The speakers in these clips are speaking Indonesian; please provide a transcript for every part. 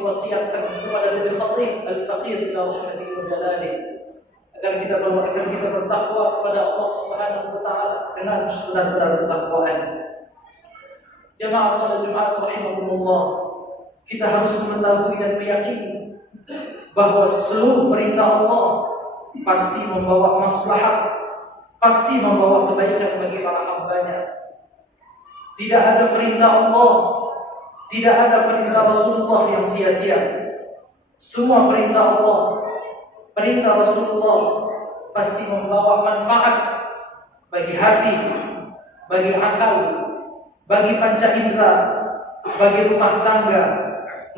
diwasiatkan kepada Nabi Khatib al-Faqir ila rahmatihi wa jalalihi agar kita bertakwa kepada Allah Subhanahu wa taala dengan sebenar-benar ketakwaan. Jamaah salat Jumat rahimakumullah, kita harus mengetahui dan meyakini bahwa seluruh perintah Allah pasti membawa maslahat, pasti membawa kebaikan bagi para hamba-Nya. Tidak ada perintah Allah, tidak ada perintah Rasulullah yang sia-sia. Semua perintah Allah, perintah Rasulullah pasti membawa manfaat bagi hati, bagi akal, bagi panca indera, bagi rumah tangga,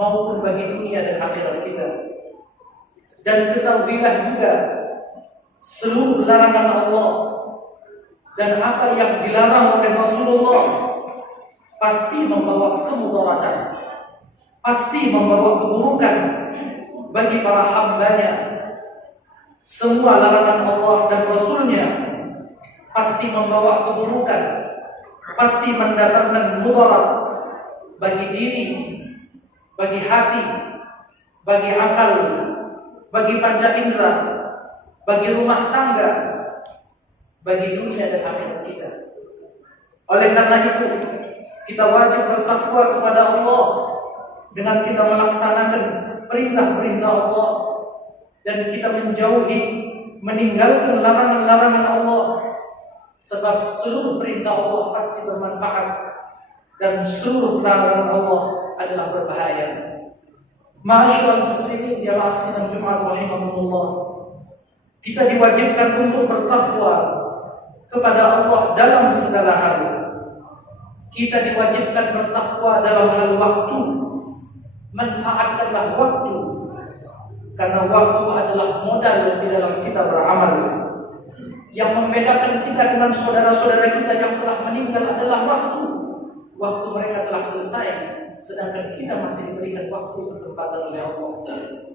maupun bagi dunia dan akhirat kita. Dan ketahuilah juga seluruh larangan Allah dan apa yang dilarang oleh Rasulullah pasti membawa kemudaratan, pasti membawa keburukan bagi para hamba-Nya. Semua larangan Allah dan Rasul-Nya pasti membawa keburukan, pasti mendatangkan mudarat bagi diri, bagi hati, bagi akal, bagi panca indera, bagi rumah tangga, bagi dunia dan akhirat kita. Oleh karena itu, kita wajib bertakwa kepada Allah dengan kita melaksanakan perintah-perintah Allah dan kita meninggalkan larangan-larangan Allah, sebab seluruh perintah Allah pasti bermanfaat dan seluruh larangan Allah adalah berbahaya. Ma'asyiral muslimin jamaah sidang Jumat rahimakumullah, kita diwajibkan untuk bertakwa kepada Allah dalam segala hal. Kita diwajibkan bertakwa dalam hal waktu. Manfaatkanlah waktu, karena waktu adalah modal di dalam kita beramal. Yang membedakan kita dengan saudara-saudara kita yang telah meninggal adalah waktu. Waktu mereka telah selesai, sedangkan kita masih diberikan waktu kesempatan oleh Allah.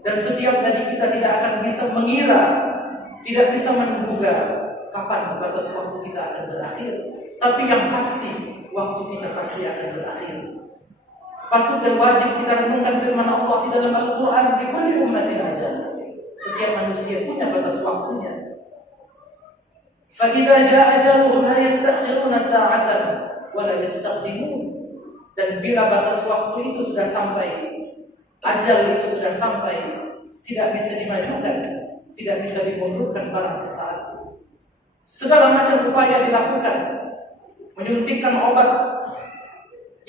Dan setiap dari kita tidak akan bisa mengira, tidak bisa menduga kapan batas waktu kita akan berakhir. Tapi yang pasti, waktu kita pasti akan berakhir. Patut dan wajib kita renungkan firman Allah di dalam Al-Quran, di kulli ummatin ajal. Setiap manusia punya batas waktunya. فَإِذَا جَاءَ أَجَلُهُمْ لَا يَسْتَأْخِرُونَ سَاعَةً وَلَا يَسْتَقْدِمُونَ. Dan bila batas waktu itu sudah sampai, ajal itu sudah sampai, tidak bisa dimajukan, tidak bisa dimundurkan barang sesaat. Segala macam upaya dilakukan, menyuntikkan obat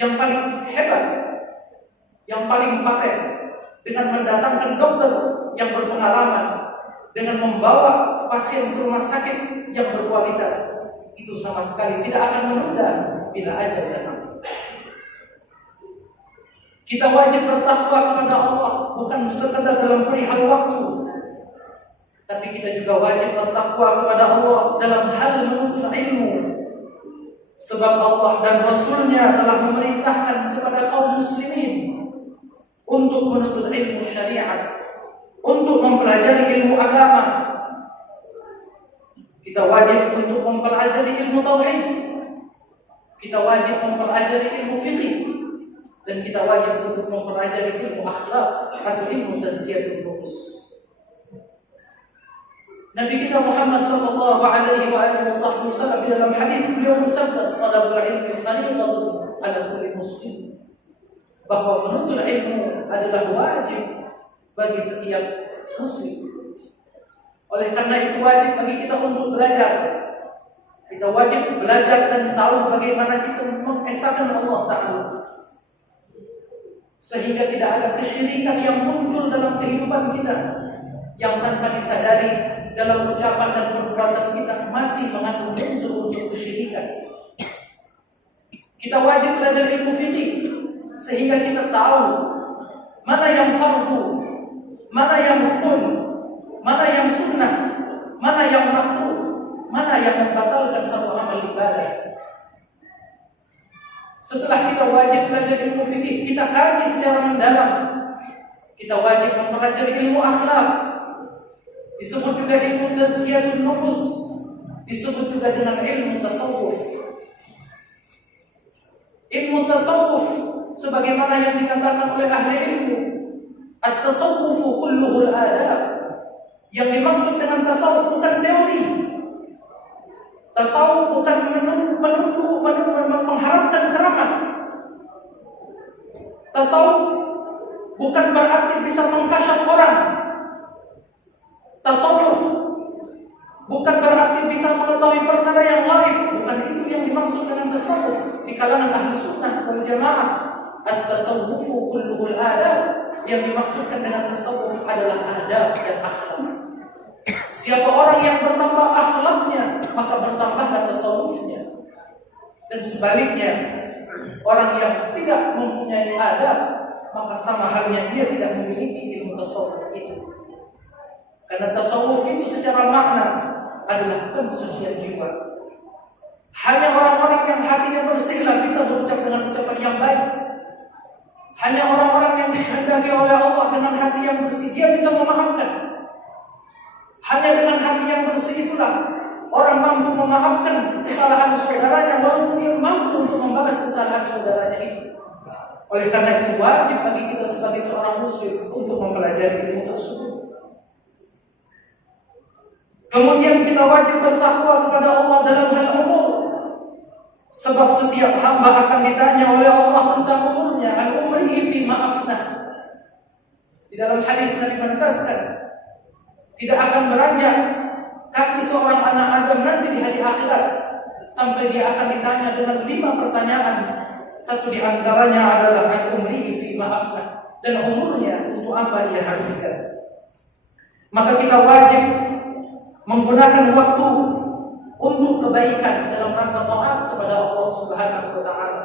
yang paling hebat, yang paling paten, dengan mendatangkan dokter yang berpengalaman, dengan membawa pasien ke rumah sakit yang berkualitas, itu sama sekali tidak akan menunda bila ajal datang. Kita wajib bertakwa kepada Allah bukan sekedar dalam perihal waktu, tapi kita juga wajib bertakwa kepada Allah dalam hal menuntut ilmu. Sebab Allah dan Rasul-Nya telah memerintahkan kepada kaum muslimin untuk menuntut ilmu syariat, untuk mempelajari ilmu agama. Kita wajib untuk mempelajari ilmu tauhid, kita wajib mempelajari ilmu fikih, dan kita wajib untuk mempelajari ilmu akhlak atau ilmu tazkiyatun nufus. Nabi kita Muhammad sallallahu alaihi wasallam di dalam hadis beliau bersabda, "Talabul ilmi fardhatun 'ala kulli muslim." Bahwa menuntut ilmu adalah wajib bagi setiap muslim. Oleh karena itu wajib bagi kita untuk belajar. Kita wajib belajar dan tahu bagaimana kita mengesahkan Allah Ta'ala, sehingga tidak ada kesyirikan yang muncul dalam kehidupan kita, yang tanpa disadari dalam ucapan dan perbuatan kita masih mengandung unsur-unsur kesyirikan. Kita wajib belajar ilmu fikih, sehingga kita tahu mana yang fardu, mana yang rukun, mana yang sunnah, mana yang makruh, mana yang membatalkan satu amal ibadah. Setelah kita wajib belajar ilmu fikih, kita kaji secara mendalam. Kita wajib mempelajari ilmu akhlak, disebut juga ilmu tazkiyatun nufus, disebut juga dengan ilmu tasawuf. Ilmu tasawuf sebagaimana yang dikatakan oleh ahli ilmu At-tasawwufu kulluhul adab. Yang dimaksud dengan tasawuf bukan teori. Tasawuf bukan mengharapkan keramat. Tasawuf bukan berarti bisa mengkasyaf orang. Tasawuf bukan berarti bisa mengetahui perkara yang gaib. Bukan itu yang dimaksud dengan tasawuf di kalangan ahli sunnah wal jamaah. At-tasawwufu kulluhul adab. Yang dimaksudkan dengan tasawuf adalah adab dan akhlak. Siapa orang yang bertambah akhlaknya, maka bertambahlah tasawufnya. Dan sebaliknya, orang yang tidak mempunyai adab, maka sama halnya dia tidak memiliki ilmu tasawuf itu. Karena tasawuf itu secara makna adalah pensucian jiwa. Hanya orang-orang yang hatinya bersihlah bisa berucap dengan ucapan yang baik. Hanya orang-orang yang dikehendaki oleh Allah dengan hati yang bersih, dia bisa memaafkan. Hanya dengan hati yang bersih itulah orang mampu memaafkan kesalahan saudaranya, walaupun dia mampu untuk membalas kesalahan saudaranya itu. Oleh karena itu wajib bagi kita sebagai seorang muslim untuk mempelajari ilmu tersebut. Kemudian kita wajib bertakwa kepada Allah dalam hal umur. Sebab setiap hamba akan ditanya oleh Allah tentang umurnya, al-umrihi fi ma'afnah. Di dalam hadis Nabi menegaskan, tidak akan beranjak kaki seorang anak Adam nanti di hari akhirat sampai dia akan ditanya dengan 5 pertanyaan. Satu di antaranya adalah al-umrihi fi ma'afnah, dan umurnya untuk apa dia habiskan. Maka kita wajib menggunakan waktu untuk kebaikan dalam rangka taat kepada Allah Subhanahu wa taala.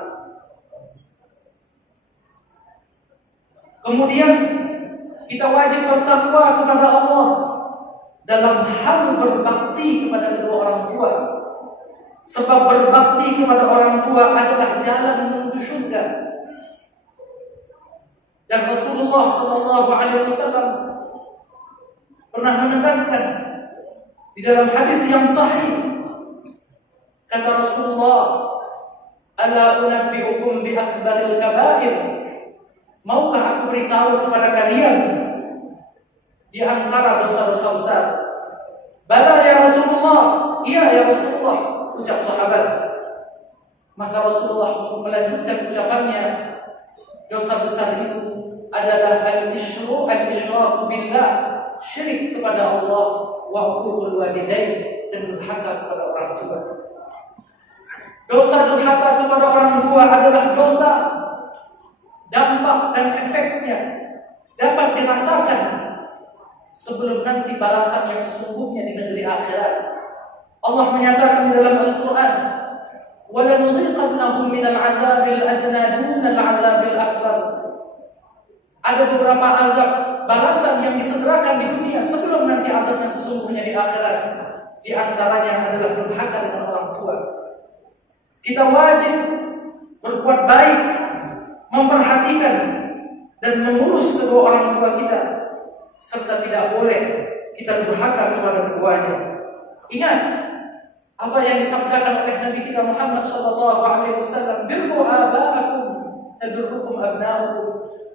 Kemudian kita wajib bertakwa kepada Allah dalam hal berbakti kepada kedua orang tua. Sebab berbakti kepada orang tua adalah jalan menuju surga. Dan Rasulullah sallallahu alaihi wasallam pernah menegaskan di dalam hadis yang sahih, kata Rasulullah, "Ala unabbi'ukum bi akbaril kaba'ir?" Maukah aku beritahu kepada kalian di antara dosa-dosa besar? Bala ya Rasulullah. Iya ya Rasulullah, ucap sahabat. Maka Rasulullah melanjutkan ucapannya, dosa besar itu adalah al-isyraku billah, syirik kepada Allah, wa uququl walidain, dan durhaka kepada orang tua. Dosa durhaka kepada orang tua adalah dosa dampak dan efeknya dapat dirasakan sebelum nanti balasan yang sesungguhnya di negeri akhirat. Allah menyatakan dalam Al-Quran, وَلَنُذِيقَنَّهُمْ مِنَ الْعَذَابِ الْأَدْنَى دُونَ الْعَذَابِ الْأَكْبَرِ. Ada beberapa azab balasan yang disegerakan di dunia sebelum nanti azab yang sesungguhnya di akhirat. Di antaranya adalah durhaka dengan orang tua. Kita wajib berbuat baik, memperhatikan dan mengurus kedua orang tua kita, serta tidak boleh kita durhaka kepada keduanya. Ingat apa yang disabdakan oleh Nabi kita Muhammad sallallahu alaihi wasallam, "Birru aba'akum tabirrukum abna'ukum."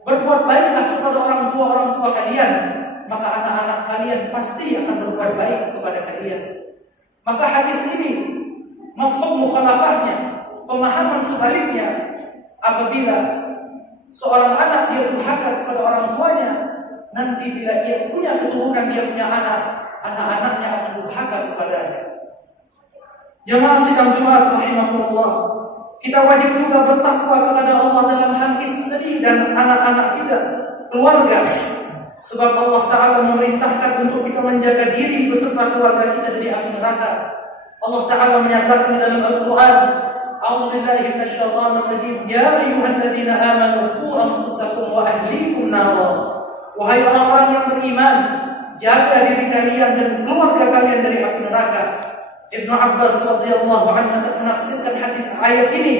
Berbuat baiklah kepada orang tua kalian, maka anak-anak kalian pasti akan berbuat baik kepada kalian. Maka hadis ini mafhum mukhalafahnya, pemahaman sebaliknya, apabila seorang anak dia durhaka kepada orang tuanya, nanti bila dia punya keturunan, dia punya anak, anak-anaknya akan durhaka kepadanya. Jemaah sidang Jumat rahimahullah, kita wajib juga bertakwa kepada Allah dalam hal istri dan anak-anak kita, keluarga. Sebab Allah Ta'ala memerintahkan untuk kita menjaga diri beserta keluarga kita dari api neraka. Allah Ta'ala menyatakan dalam Al-Quran, "A'udzu billahi minasyaitonir rajim. Ya ayyuhalladzina amanu qu anfusakum wa ahlikum nara." Wahai orang-orang yang beriman, jaga diri kalian dan keluarga kalian dari api neraka. Ibnu Abbas radhiyallahu anhu menafsirkan hadis ayat ini.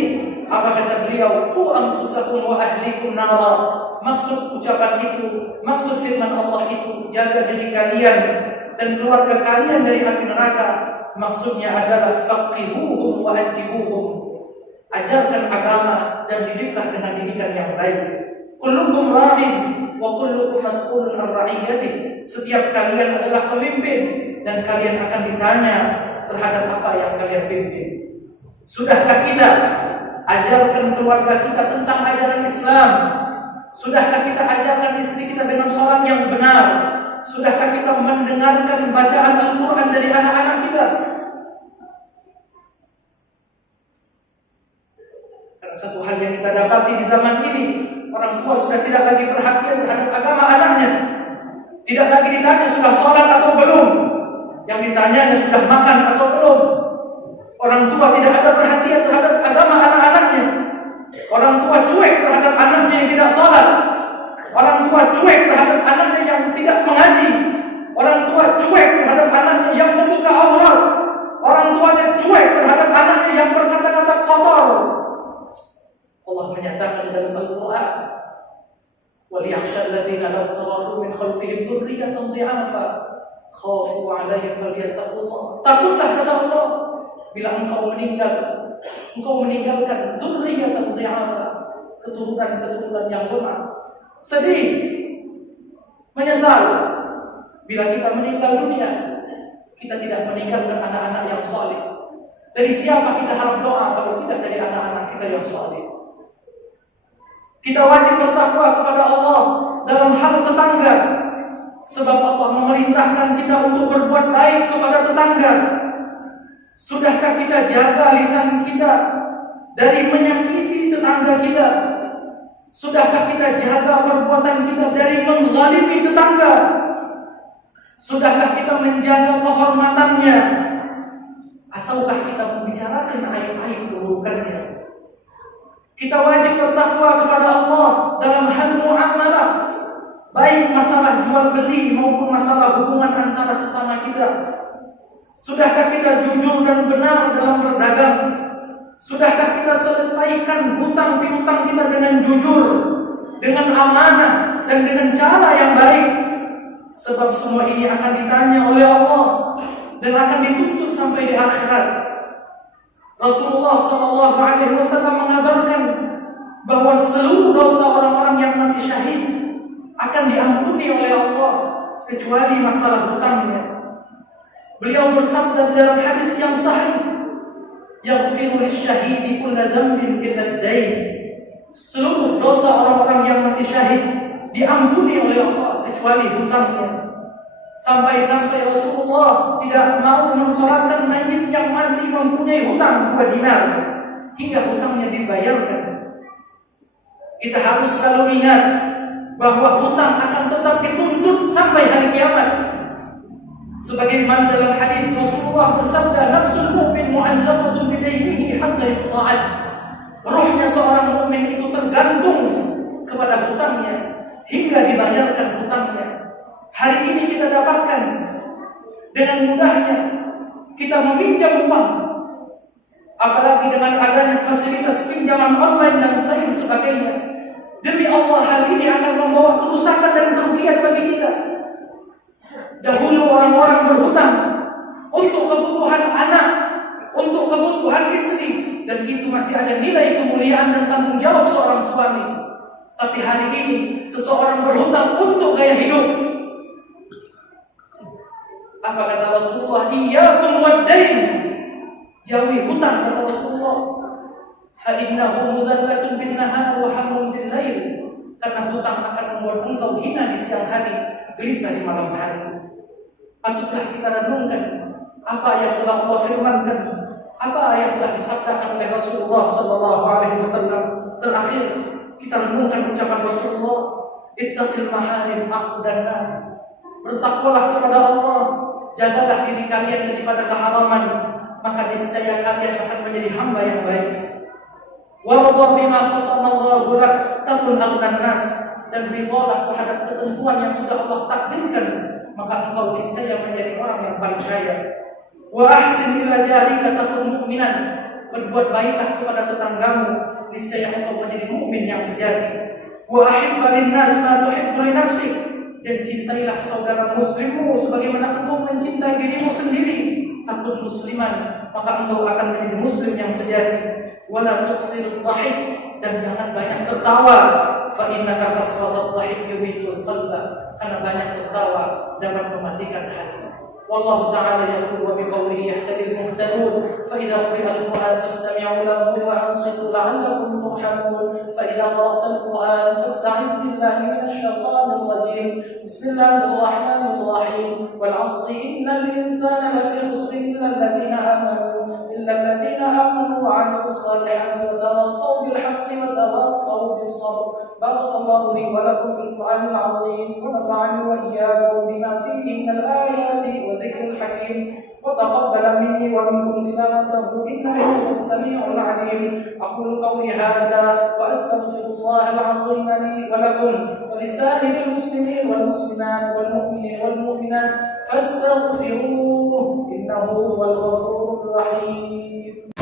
Apa kata beliau? Qu anfusakum wa ahlikum nara. Maksud ucapan itu, maksud firman Allah itu, jaga diri kalian dan keluarga kalian dari api neraka. Maksudnya adalah faqihuhum wa adibuhum. Ajarkan agama dan didiklah dengan didikan yang baik. Kullukum ra'in wa kullukum mas'ulun an ra'iyati. Setiap kalian adalah pemimpin dan kalian akan ditanya terhadap apa yang kalian pimpin. Sudahkah kita ajarkan keluarga kita tentang ajaran Islam? Sudahkah kita ajarkan istri kita dengan sholat yang benar? Sudahkah kita mendengarkan bacaan Al-Quran dari anak-anak kita? Karena satu hal yang kita dapati di zaman ini, orang tua sudah tidak lagi perhatian terhadap agama anaknya. Tidak lagi ditanya sudah sholat atau belum. Yang ditanyanya sudah makan atau belum. Orang tua tidak ada perhatian terhadap agama anak-anaknya. Orang tua cuek terhadap anaknya yang tidak sholat. Orang tua cuek terhadap anaknya yang tidak mengaji. Orang tua cuek terhadap anaknya yang membuka aurat. Orang tuanya cuek terhadap anaknya yang berkata-kata kotor. Allah menyatakan dalam Al-Quran, وَلْيَخْشَى الَّذِينَ لَوْ تَرَكُوا مِنْ خَلْفِهِمْ ذُرِّيَّةً ضِعَافًا خَافُوا عَلَيْهِمْ فَلْيَتَّقُوا اللَّهَ. Takutlah kata Allah, bila engkau meninggalkan dzurriyyatan dhi'afa, keturunan yang lemah. Sedih, menyesal bila kita meninggal dunia, kita tidak meninggalkan anak-anak yang saleh. Dari siapa kita harap doa kalau tidak dari anak-anak kita yang saleh? Kita wajib bertakwa kepada Allah dalam hal tetangga, sebab Allah memerintahkan kita untuk berbuat baik kepada tetangga. Sudahkah kita jaga lisan kita dari menyakiti tetangga kita? Sudahkah kita jaga perbuatan kita dari menzalimi tetangga? Sudahkah kita menjaga kehormatannya? Ataukah kita membicarakan aib-aib keburukannya? Kita wajib bertakwa kepada Allah dalam hal muamalah, baik masalah jual beli maupun masalah hubungan antara sesama kita. Sudahkah kita jujur dan benar dalam berdagang? Sudahkah kita selesaikan hutang piutang kita dengan jujur, dengan amanah, dan dengan cara yang baik? Sebab semua ini akan ditanya oleh Allah dan akan dituntut sampai di akhirat. Rasulullah SAW mengabarkan bahwa seluruh dosa orang-orang yang mati syahid akan diampuni oleh Allah kecuali masalah hutangnya. Beliau bersabda dalam hadis yang sahih, yaghfiru lisyahidi kulla dhanbin illa ad-dain. Seluruh dosa orang-orang yang mati syahid diampuni oleh Allah kecuali hutangnya. Sampai-sampai Rasulullah tidak mau mensolatkan mayit yang masih mempunyai hutang 2 dinar hingga hutangnya dibayarkan. Kita harus selalu ingat bahwa hutang akan tetap dituntut sampai hari kiamat. Sebagaimana dalam hadis Rasulullah bersabda, nafsul mu'min mu'allaqatun bidainihi hatta yuqta'ad. Rohnya seorang mukmin itu tergantung kepada hutangnya hingga dibayarkan hutangnya. Hari ini kita dapatkan dengan mudahnya kita meminjam uang, apalagi dengan adanya fasilitas pinjaman online dan lain sebagainya. Demi Allah, hal ini akan membawa kerusakan dan kerugian bagi kita. Dahulu orang-orang berhutang untuk kebutuhan anak, untuk kebutuhan istri, dan itu masih ada nilai kemuliaan dan tanggung jawab seorang suami. Tapi hari ini seseorang berhutang untuk gaya hidup. Apa kata Rasulullah? Iyyakum wad-dain. Jauhi hutang, kata Rasulullah. Fa innahu muzallatun bin-nahar wa hamun bil-lail. Karena hutang akan membuat engkau hina di siang hari, gelisah di malam hari. Patutlah kita renungkan apa yang telah Allah firmankan, apa yang telah disabdakan oleh Rasulullah SAW. Terakhir, kita renungkan ucapan Rasulullah, ittaqil maharim aqdan nas. Bertakwalah kepada Allah, jagalah diri kalian daripada keharaman, maka niscaya kalian akan menjadi hamba yang baik. Warḍa bima qasamallahu lak takun aghnan nas. Dan ridhalah terhadap ketentuan yang sudah Allah takdirkan, maka engkau niscaya menjadi orang yang paling kaya. Wa ahsin ila jarika takun mu'minan. Berbuat baiklah kepada tetanggamu, niscaya engkau menjadi mukmin yang sejati. Wa ahibba lin-nas ma tuhibbu li nafsik. Dan cintailah saudara muslimmu sebagaimana engkau mencintai dirimu sendiri. Takut musliman, maka engkau akan menjadi muslim yang sejati. Wala tuqsil dhahik. Dan jangan banyak tertawa. fa innaka kasratat dhahik yumitul qalba, karena banyak tertawa dapat mematikan hati. Wallahu ta'ala yaqul wa biqawlihi yahtadil muhtadun fa idza quri'a al-Qur'an fastami'u lahu wa ansitu la'allakum turhamun fa idza qara'ta al-Qur'an fasta'idh billahi minasy syaithanir rajim. Bismillahirrahmanirrahim. Wal 'asri innal insana lafi khusr illa alladhina amanu wa 'amilus salihati wa tawasaw bil haqqi wa tawasaw bis sabr. Barakallahu li wa lakum fil Qur'anil 'azim wa nafa'ani wa iyyakum bima fihi minal ayati wa dhikril hakim wa taqabbala minni wa minkum tilawatahu innahu huwas sami'ul 'alim. Aqulu qawli hadha wa astaghfirullahal 'azim li wa lakum wa lisa'iril muslimin wal muslimat wal mu'minin wal mu'minat fastaghfiruhu innahu huwal ghafurur rahim.